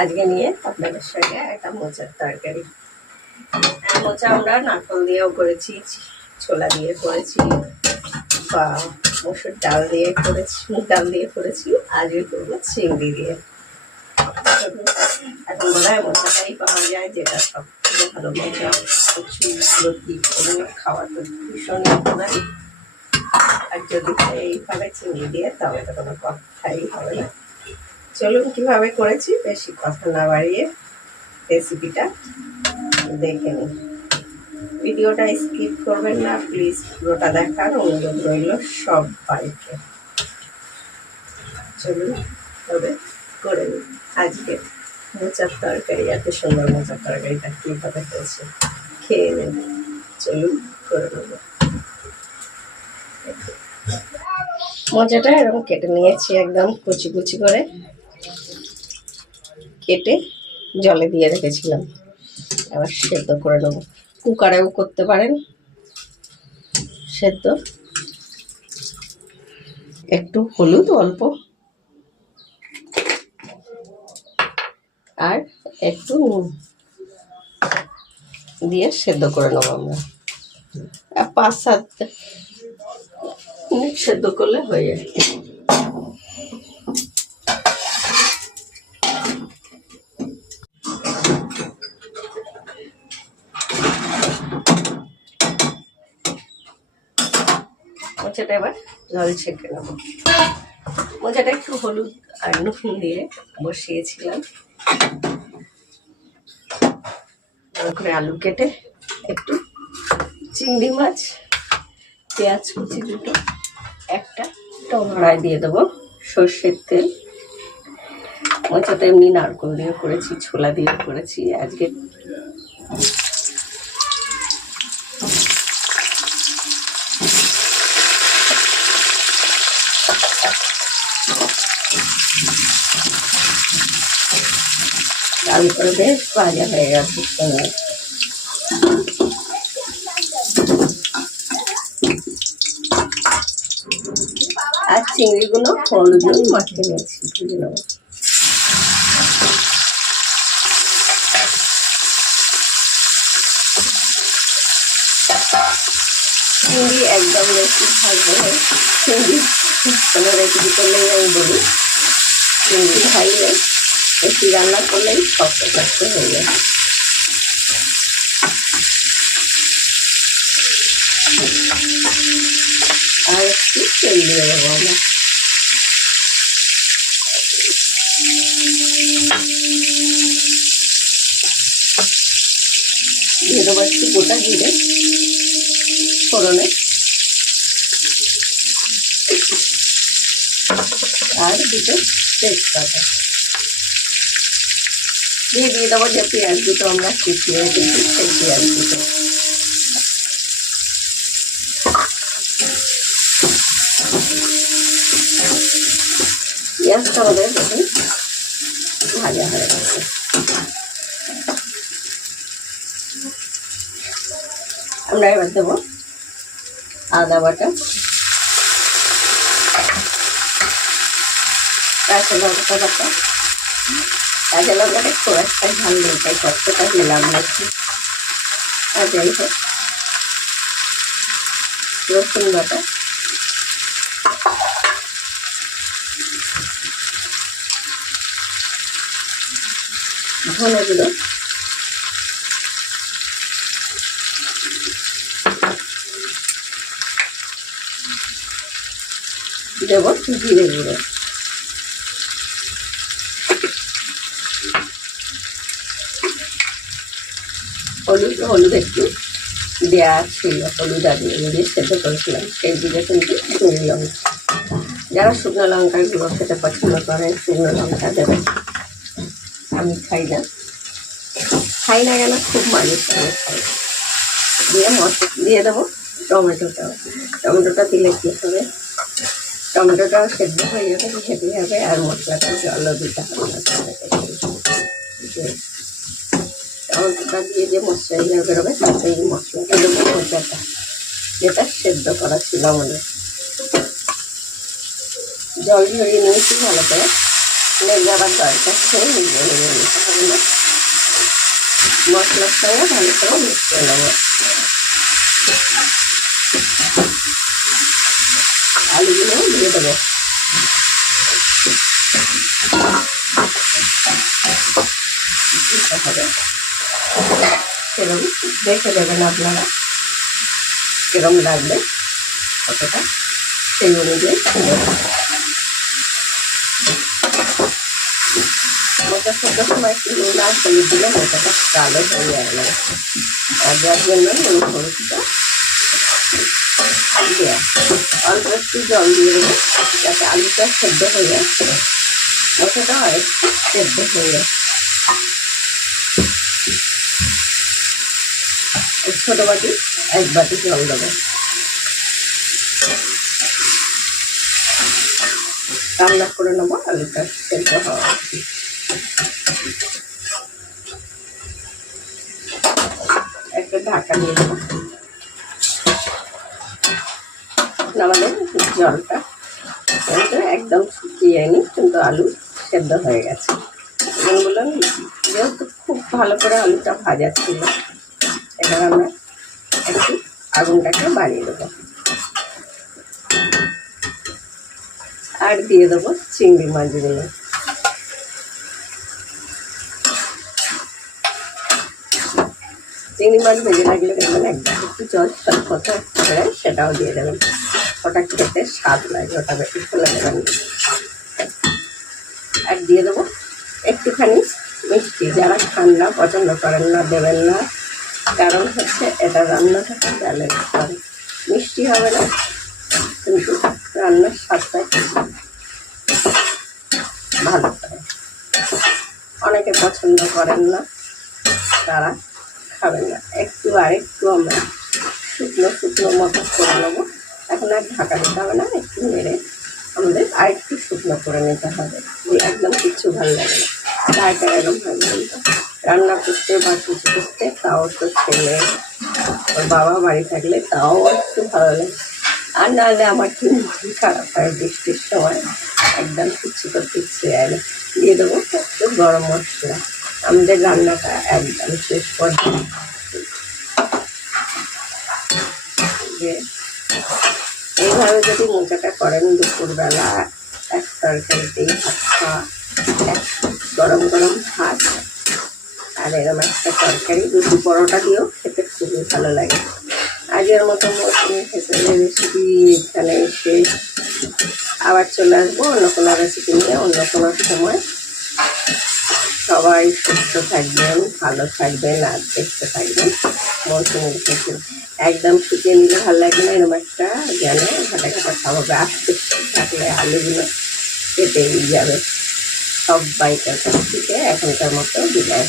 আজকে নিয়ে আপনাদের সঙ্গে একটা মোচার তরকারি। মোচা আমরা নারকল দিয়েও করেছি, ছোলা দিয়ে করেছি, বা মসুর ডাল দিয়ে করেছি, মুগ ডাল দিয়ে করেছি, আজকে করব চিংড়ি দিয়ে। এখন মনে হয় মোচাটাই পাওয়া যায়, যেটা সব থেকে ভালো মজা কচু লতি এগুলো খাওয়া তো উপকারী। আর যদি এইভাবে চিংড়ি দিয়ে তবে তো কোনো কথাই হবে না। চলুন কীভাবে করেছি বেশি কথা না বাড়িয়ে রেসিপিটা দেখে নিন ভিডিওটা স্কিপ করবেন না প্লিজ পুরোটা দেখার অনুরোধ রইল সব বাড়িতে চলুন, তবে করে নিন আজকে মোচার তরকারি, এত সুন্দর মোচার তরকারিটা কীভাবে হয়েছে খেয়ে নেব চলুন, করে নেব। মোচাটা এরকম কেটে নিয়েছি একদম কুচি কুচি করে। কেটে জলে দিয়ে রেখেছিলাম। এবার সেদ্ধ করে নেব। কুকারেও করতে পারেন। সেদ্ধ। একটু হলুদ, অল্প। আর একটু নুন দিয়ে সেদ্ধ করে নেব আমরা। পাঁচ সাত মিনিট সেদ্ধ করলে হয়ে যায়। মোচাটা এবার জল ছেঁকে নেব। মোচাটা একটু হলুদ আর নুন দিয়ে বসিয়েছিলাম। করে আলু কেটে একটু চিংড়ি মাছ, পেঁয়াজ কুচি দুটো, একটা টমেটোয় দিয়ে দেবো, সর্ষের তেল। মোচাটা এমনি নারকল দিয়ে করেছি, ছোলা দিয়ে করেছি। আজকে করে বেশ ভাজা হয়ে গেছে আর চিংড়িগুলো হলুদ মাখিয়ে নিয়েছি চিংড়ি একদম বেশি ভাজবে। চিংড়ি কোনো রেসিপি করলেই আমি বলি। চিংড়ি খাইলে বেশি রান্না করলেই শক্ত শক্ত হয়ে যায়। আর একটু তেল দিয়ে দেবো আমরা। দিয়ে দেবো একটু গোটা জিরে, ফোড়নে। আর দুটো তেজপাতা। দিয়ে দিয়ে দেবো যে পেঁয়াজ দুটো আমরা কুচিয়ে রেখেছি সেই পেঁয়াজ দুটো। পেঁয়াজটা আমাদের দেখুন ভাজা হয়ে গেছে। আমরা এবার দেবো আদা বাটা। কাঁচা লঙ্কা বাটা কাঁচা লঙ্কাটা খুব একটা ঝাল নেই তাই কতটা দিলাম নাকি আর যাই হোক রসুন বাটা ধনে গুঁড়ো দেবো জিরে গুঁড়ো। হলুদ হলুদ একটু। দেওয়া ছিল, হলুদ আর নুন দিয়ে সেদ্ধ করেছিলাম। সেই দিকে কিন্তু শুকনো লঙ্কা। যারা শুকনো লঙ্কার গুঁড়ো খেতে পছন্দ করেন, শুকনো লঙ্কা দেবেন। আমি খাই না। খাই না কেন? খুব মানুষ আমি খাই দিয়ে মশলা দিয়ে দেবো টমেটোটাও। টমেটোটা দিলে কী হবে? টমেটোটাও সেদ্ধ হয়ে যাবে খেতে হবে। আর মশলাটা জলও দিতে হবে। টমেটোটা দিয়ে যে মশলাগুলো বেরোবে তাতে এই মশলাটা দেবো মোচাটা যেটা সেদ্ধ করা ছিল আমাদের জল ঝরিয়ে নিয়েছি ভালো করে লেগে আবার দরকার খেয়ে মিলিয়ে মিলিয়ে নিতে হবে না মশলার সঙ্গে ভালো করে মিশিয়ে নেব আলুগুলো দিয়ে দেবো দেখে দেবেন আপনারা কিরম লাগবে, কতটা, সেই অনুযায়ী সময় একটু দিলে কালো হয়ে যাবে। আর যার জন্য যাতে আলুটা সেদ্ধ হয়ে যায় সেদ্ধ হয়ে যায় ছোটো বাটি এক বাটি জল দেবো। রান্না করে নেব আলুটা সেদ্ধ হওয়া। একটা ঢাকা দিয়ে দেবো। নামালে জলটা একদম শুকিয়ে নি, কিন্তু আলু সেদ্ধ হয়ে গেছে। বললাম যেহেতু খুব ভালো করে আলুটা ভাজা ছিল এবার আমরা একটু আগুনটাকে বাড়িয়ে দেবো। আর দিয়ে দেবো চিংড়ি মাছগুলো। চিংড়ি মাছ ভেজে লাগলে দেখবেন একদম একটু জল কথা করে সেটাও দিয়ে দেবেন। ওটা খেতে স্বাদ লাগে, ওটা বেশি ফেলে দেবেন না। আর দিয়ে দেবো একটুখানি মিষ্টি। যারা ঠান্ডা পছন্দ করেন না, দেবেন না। কারণ হচ্ছে এটা রান্নাটা ব্যালেন্স করে মিষ্টি হবে না কিন্তু রান্নার স্বাদটা ভালো করে অনেকে পছন্দ করেন না, তারা খাবেন না। একটু আর একটু আমরা শুকনো শুকনো মতো করে নেব। এখন আর ঢাকা দিতে হবে না, একটু মেরে আমাদের আর একটু শুকনো করে নিতে হবে। একদম কিচ্ছু ভালো লাগে না। গায়েটা এরকম বলতো রান্না করতে বা কিছু করতে, তাও তো ছেলে। ওর বাবা বাড়ি থাকলে তাও একটু ভালো লাগে। আর নাহলে আমার কি খারাপ হয়, বৃষ্টির সময় একদম কিচ্ছু করতে ইচ্ছে না। দিয়ে দেবো একটু গরম মশলা। আমাদের রান্নাটা একদম শেষ পর্যন্ত। এইভাবে যদি মোচাটা করেন দুপুরবেলা, এক তরকারিতেই ভাত খাওয়া, এক গরম গরম ভাত আর এরকম একটা তরকারি রুটি পরোটা দিয়েও খেতে খুবই ভালো লাগে। আগের মতো মৌসুমি খেসারির রেসিপি এখানে শেষ আবার চলে আসব, অন্য কোনো রেসিপি নিয়ে, অন্য কোনো সময়। সবাই সুস্থ থাকবেন, ভালো থাকবেন, আর দেখতে থাকবেন। মৌসুমি খেসুন একদম শুকিয়ে নিলে ভালো লাগবে না এরকম একটা যেন ঘাটা ঘাটা খাওয়াবে আস্তে থাকলে আলুগুলো কেটেই যাবে। সবাইকার কাছ থেকে এখনকার মতো বিদায়।